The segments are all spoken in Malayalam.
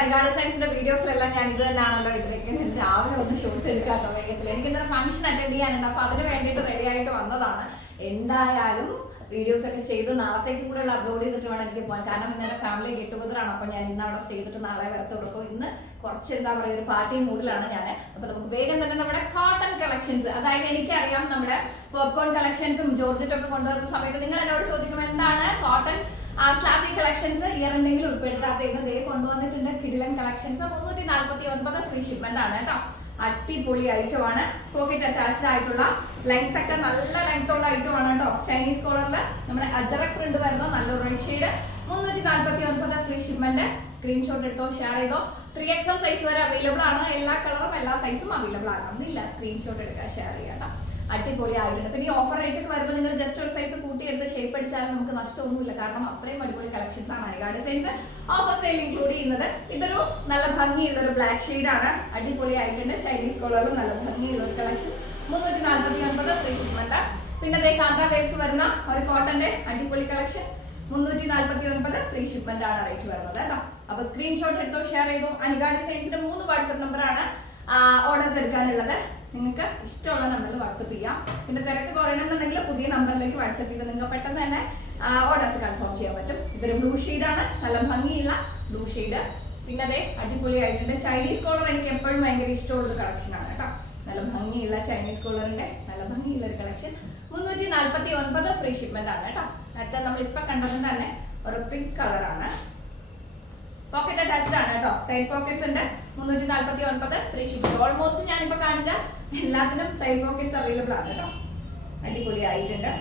അരികാട് സയൻസിന്റെ വീഡിയോസിലെല്ലാം ഞാൻ ഇത് തന്നെയാണല്ലോ ഇതിലേക്ക് രാവിലെ വന്ന് ഷോർട്സ് എടുക്കാത്ത വേഗത്തിൽ എനിക്ക് ഇന്നലെ ഫംഗ്ഷൻ അറ്റൻഡ് ചെയ്യാനുണ്ട്. അപ്പൊ അതിന് വേണ്ടിയിട്ട് റെഡി ആയിട്ട് വന്നതാണ്. എന്തായാലും വീഡിയോസ് ഒക്കെ ചെയ്ത്. നാളത്തേക്ക് കൂടെ അപ്ലോഡ് ചെയ്തിട്ട് വേണം എനിക്ക് പോകാൻ കാരണം ഇന്നലെ ഫാമിലി ഗെറ്റ് ടുഗദറാണ് അപ്പൊ ഞാൻ ഇന്ന് അവിടെ ചെയ്തിട്ട് നാളെ വരത്തുള്ളൂ. അപ്പോൾ ഇന്ന് കുറച്ച് എന്താ പറയുക ഒരു പാർട്ടി മൂഡിലാണ് ഞാൻ അപ്പൊ നമുക്ക് വേഗം തന്നെ നമ്മുടെ കോട്ടൺ കളക്ഷൻസ് അതായത് എനിക്കറിയാം നമ്മുടെ പോപ്കോൺ കളക്ഷൻസും ജോർജറ്റ് ഒക്കെ കൊണ്ടുവരുന്ന സമയത്ത് നിങ്ങൾ എന്നോട് ചോദിക്കും എന്താണ് കോട്ടൺ ആ ക്ലാസിക് കളക്ഷൻസ് ഇയർ എന്തെങ്കിലും ഉൾപ്പെടുത്താത്ത ദേ കൊണ്ടുവന്നിട്ടുണ്ട്? കിഡിലൻ കളക്ഷൻസ് മുന്നൂറ്റി നാല്പത്തി ഒൻപത് ഫ്രീ ഷിപ്മെന്റ് ആണ് കേട്ടോ. അടിപൊളി ഐറ്റം ആണ്. പോക്കറ്റ് അറ്റാച്ച്ഡ് ആയിട്ടുള്ള ലെങ്ത് ഒക്കെ നല്ല ലെങ്ത് ഉള്ള ഐറ്റം ആണ് കേട്ടോ. ചൈനീസ് കോളറിൽ നമ്മുടെ അജറക് പ്രിന്റ് വരുന്ന നല്ലൊരു റെഡ് ഷെയ്ഡ് മുന്നൂറ്റി നാല്പത്തി ഒൻപത് ഫ്രീ ഷിപ്മെന്റ് സ്ക്രീൻഷോട്ട് എടുത്തോ ഷെയർ ചെയ്തോ. ത്രീ എക്സൽ സൈസ് വരെ അവൈലബിൾ ആണ്. എല്ലാ കളറും എല്ലാ സൈസും അവൈലബിൾ ആകണമെന്നില്ല സ്ക്രീൻഷോട്ട് എടുക്കുക ഷെയർ ചെയ്യാം അടിപൊളി ആയിട്ടുണ്ട്. പിന്നെ ഈ ഓഫർ റേറ്റ് ഒക്കെ വരുമ്പോൾ നിങ്ങൾ ജസ്റ്റ് ഒരു സൈസ് കൂട്ടി കൂട്ടിയെടുത്ത് ഷേപ്പ് അടിച്ചാലും നമുക്ക് നഷ്ടമൊന്നുമില്ല. കാരണം അത്രയും അടിപൊളി കളക്ഷൻസ് ആണ് അരികാട് സൈൻസ് ഓഫർ സെയിൽ ഇൻക്ലൂഡ് ചെയ്യുന്നത്. ഇതൊരു നല്ല ഭംഗിയുള്ള ഒരു ബ്ലാക്ക് ഷെയ്ഡ് ആണ്. അടിപൊളി ആയിട്ടുണ്ട്. ചൈനീസ് കളറിൽ നല്ല ഭംഗിയുള്ള ഒരു കളക്ഷൻ മുന്നൂറ്റി നാല്പത്തി ഒൻപത് ഫ്രീ ഷിപ്മെന്റ് പിന്നെ അതേ കാന്ത വേവ്സ് വരുന്ന ഒരു കോട്ടന്റെ അടിപൊളി കളക്ഷൻ മുന്നൂറ്റി നാല്പത്തി ഒൻപത് ഫ്രീ ഷിപ്മെന്റ് ആണ് റേറ്റ് വരുന്നത് കേട്ടോ. അപ്പൊ സ്ക്രീൻഷോട്ട് എടുത്തോ ഷെയർ ചെയ്തോ? അനികാ സെയിൻസിന്റെ മൂന്ന് വാട്സപ്പ് നമ്പറാണ് ഓർഡേഴ്സ് എടുക്കാനുള്ളത്. നിങ്ങൾക്ക് ഇഷ്ടമുള്ള നമ്പറിൽ വാട്സപ്പ് ചെയ്യാം. പിന്നെ തിരക്ക് കുറയണമെന്നുണ്ടെങ്കിൽ പുതിയ നമ്പറിലേക്ക് വാട്സപ്പ് ചെയ്ത് നിങ്ങൾക്ക് പെട്ടെന്ന് തന്നെ ഓർഡേഴ്സ് കൺഫേം ചെയ്യാൻ പറ്റും. ഇതൊരു ബ്ലൂ ആണ്. നല്ല ഭംഗിയുള്ള ബ്ലൂ ഷെയ്ഡ് പിന്നെ അതെ അടിപൊളിയായിട്ടുണ്ട്. ചൈനീസ് കോളർ എനിക്ക് എപ്പോഴും ഭയങ്കര ഇഷ്ടമുള്ള കളക്ഷനാണ് കേട്ടോ. നല്ല ഭംഗിയുള്ള ചൈനീസ് കോളറിന്റെ നല്ല ഭംഗിയുള്ള ഒരു കളക്ഷൻ മുന്നൂറ്റി നാല്പത്തി ഒൻപത് ഫ്രീ ഷിപ്മെന്റ് ആണ് കേട്ടോ. നേരത്തെ നമ്മൾ ഇപ്പൊ കണ്ടത് തന്നെ ഒരു പിങ്ക് കളറാണ് പോക്കറ്റ് അറ്റാച്ച്ഡ് ആണ് കേട്ടോ. സൈഡ് പോക്കറ്റ്സ് ഉണ്ട്. മുന്നൂറ്റി നാല്പത്തി ഒൻപത് ഫ്രീ ഷിപ്പിംഗ് ഓൾമോസ്റ്റ് ഞാനിപ്പോ കാണിച്ച എല്ലാത്തിനും സൈഡ് പോക്കറ്റ്സ് അവൈലബിൾ ആണ് കേട്ടോ. അടിപൊളി ആയിട്ടുണ്ട്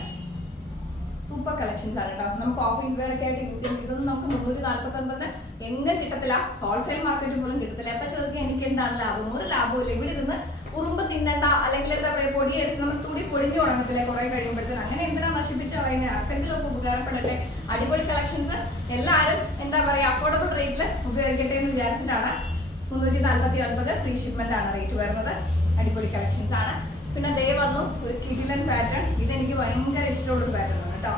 സൂപ്പർ കളക്ഷൻസ് ആണ് കേട്ടോ. നമുക്ക് ഓഫീസ് വെയർ ഒക്കെ ആയിട്ട് യൂസ് ചെയ്യുന്നത് ഇതൊന്നും നമുക്ക് മുന്നൂറ്റി നാല്പത്തി ഒൻപതിന് എങ്ങനെ കിട്ടത്തില്ല. ഹോൾസെയിൽ മാർക്കറ്റ് പോലും കിട്ടത്തില്ല. അപ്പൊ ചോദിക്കാൻ എനിക്ക് എന്താണ് ലാഭം? ഒരു ലാഭമില്ല ഇവിടെ ഇരുന്ന് തിന്നണ്ട അല്ലെങ്കിൽ എന്താ പറയുക പൊടി അരിച്ച് നമ്മൾ തുടി പൊടിഞ്ഞു തുടങ്ങത്തില്ലേ കുറെ കഴിയുമ്പോഴത്തേന്. അങ്ങനെ എന്തിനാ നശിപ്പിച്ച പറയുന്നത് ആർക്കെങ്കിലും ഒക്കെ ഉപകാരപ്പെടട്ടെ. അടിപൊളി കളക്ഷൻസ് എല്ലാവരും എന്താ പറയുക അഫോർഡബിൾ റേറ്റിൽ ഉപയോഗിക്കട്ടെ എന്ന് വിചാരിച്ചിട്ടാണ് മുന്നൂറ്റി നാല്പത്തി ഒൻപത് ഫ്രീ ഷിപ്മെന്റ് ആണ് റേറ്റ് വരുന്നത്. അടിപൊളി കളക്ഷൻസ് ആണ്. പിന്നെ ദേ വന്നു ഒരു കിഡിലൻ പാറ്റേൺ ഇതെനിക്ക് ഭയങ്കര ഇഷ്ടമുള്ളൊരു പാറ്റേൺ ആണ് കേട്ടോ.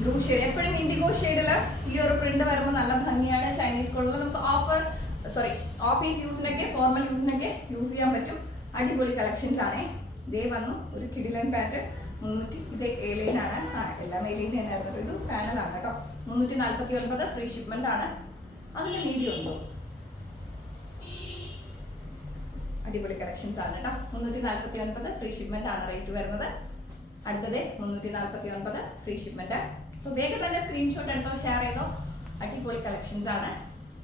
ബ്ലൂ ഷെയ്ഡ് എപ്പോഴും ഇൻഡിഗോ ഷെയ്ഡിൽ ഈ ഒരു പ്രിന്റ് വരുമ്പോൾ നല്ല ഭംഗിയാണ്. ചൈനീസ് കോളിൽ നമുക്ക് ഓഫർ സോറി ഓഫീസ് യൂസിനൊക്കെ ഫോർമൽ യൂസിനൊക്കെ യൂസ് ചെയ്യാൻ പറ്റും. അടിപൊളി കളക്ഷൻസ് ആണേ. ഇതേ വന്നു ഒരു കിഡിലൻ പാറ്റേൺ മുന്നൂറ്റി ഇത് ആണ്. ആ എല്ലാം ലൈൻ തന്നെയായിരുന്നു ഇത് പാനലാണ് കേട്ടോ. മുന്നൂറ്റി നാൽപ്പത്തി ഒൻപത് ഫ്രീ ഷിപ്മെന്റ് ആണ്. അതിന് വീഡിയോ ഉണ്ടോ? അടിപൊളി കളക്ഷൻസ് ആണ് കേട്ടോ. മുന്നൂറ്റി നാൽപ്പത്തി ഒൻപത് ഫ്രീ ഷിപ്മെന്റ് ആണ് റേറ്റ് വരുന്നത്. അടുത്തത് മുന്നൂറ്റി നാൽപ്പത്തി ഒൻപത് ഫ്രീ ഷിപ്മെന്റ് സോ വേഗം തന്നെ സ്ക്രീൻഷോട്ട് എടുത്തോ ഷെയർ ചെയ്തോ. അടിപൊളി കളക്ഷൻസ് ആണ്.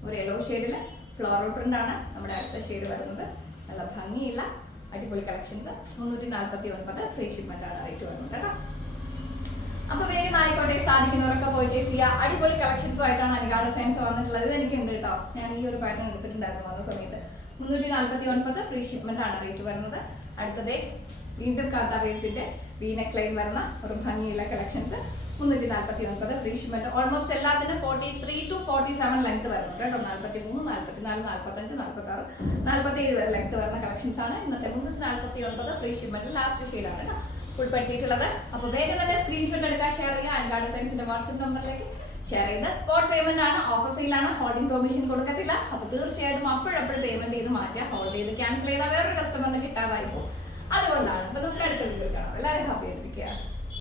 ഒരു യെല്ലോ ഷെയ്ഡിൽ ഫ്ലോറൽ പ്രിന്റ് ആണ്. നമ്മുടെ അടുത്ത ഷെയ്ഡ് വരുന്നത്. നല്ല ഭംഗിയുള്ള അടിപൊളി കളക്ഷൻസ് മുന്നൂറ്റി നാൽപ്പത്തി ഒൻപത് ഫ്രീ ഷിപ്മെന്റ് ആണ് റേറ്റ് വരുന്നത് കേട്ടോ. അപ്പൊ വേഗം ആയിക്കോട്ടെ സാധിക്കുന്നവരൊക്കെ പർച്ചേസ് ചെയ്യുക. അടിപൊളി കളക്ഷൻസുമായിട്ടാണ് അനുഗാഡ സയൻസ് വന്നിട്ടുള്ളത്. ഇത് എനിക്കുണ്ട് കേട്ടോ. ഞാൻ ഈ ഒരു പാറ്റേൺ എടുത്തിട്ടുണ്ടായിരുന്നു വന്ന സമയത്ത്. മുന്നൂറ്റി നാല്പത്തി ഒൻപത് ഫ്രീ ഷിപ്മെന്റ് ആണ് റേറ്റ് വരുന്നത്. അടുത്തത് വീണ്ടും കാന്താ വേഡ്സിന്റെ വീനെക്ക് ലൈൻ വരുന്ന ഒരു ഭംഗിയുള്ള കളക്ഷൻസ് മുന്നൂറ്റി നാൽപ്പത്തി ഒൻപത് ഫ്രീ ഷിപ്മെന്റ് ഓൾമോസ്റ്റ് എല്ലാത്തിനും forty three to forty seven length വരുന്നുണ്ട് കേട്ടോ. നാൽപ്പത്തി മൂന്ന് നാൽപ്പത്തി നാല് നാല്പത്തഞ്ച് നാൽപ്പത്തി ആറ് നാൽപ്പത്തി ഏഴ് വരെ ലെങ്ത് വരുന്ന കളക്ഷൻസ് ആണ്. ഇന്നത്തെ മുന്നൂറ്റി നാൽപ്പത്തി ഒൻപത് ഫ്രീ ഷിപ്മെന്റ് ലാസ്റ്റ് ഷെയ്ഡാണ് കേട്ടോ. ഉൾപ്പെടുത്തിയിട്ടുള്ളത് അപ്പോൾ വേഗം തന്നെ സ്ക്രീൻഷോട്ട് എടുക്കാൻ ഷെയർ ചെയ്യുക. അൻകാർഡ് സയൻസിന്റെ വാട്സ്ആപ്പ് നമ്പറിലേക്ക് ഷെയർ ചെയ്യുന്നത് സ്പോട്ട് പേയ്മെന്റ് ആണ്. ഓഫർ സെയിലാണ് ഹോൾഡിംഗ് പെർമിഷൻ കൊടുക്കത്തില്ല. അപ്പോൾ തീർച്ചയായിട്ടും അപ്പോഴപ്പോഴും പേയ്മെന്റ് ചെയ്ത് മാറ്റുക ഹോൾഡ് ചെയ്ത് ക്യാൻസൽ ചെയ്താൽ വേറൊരു കസ്റ്റമറിന് കിട്ടാതായി പോകും. അതുകൊണ്ടാണ്. അപ്പോൾ നമുക്ക് അടുത്ത വീഡിയോ കാണാം. എല്ലാവരും ഹാപ്പി ആയിട്ടിരിക്കുക.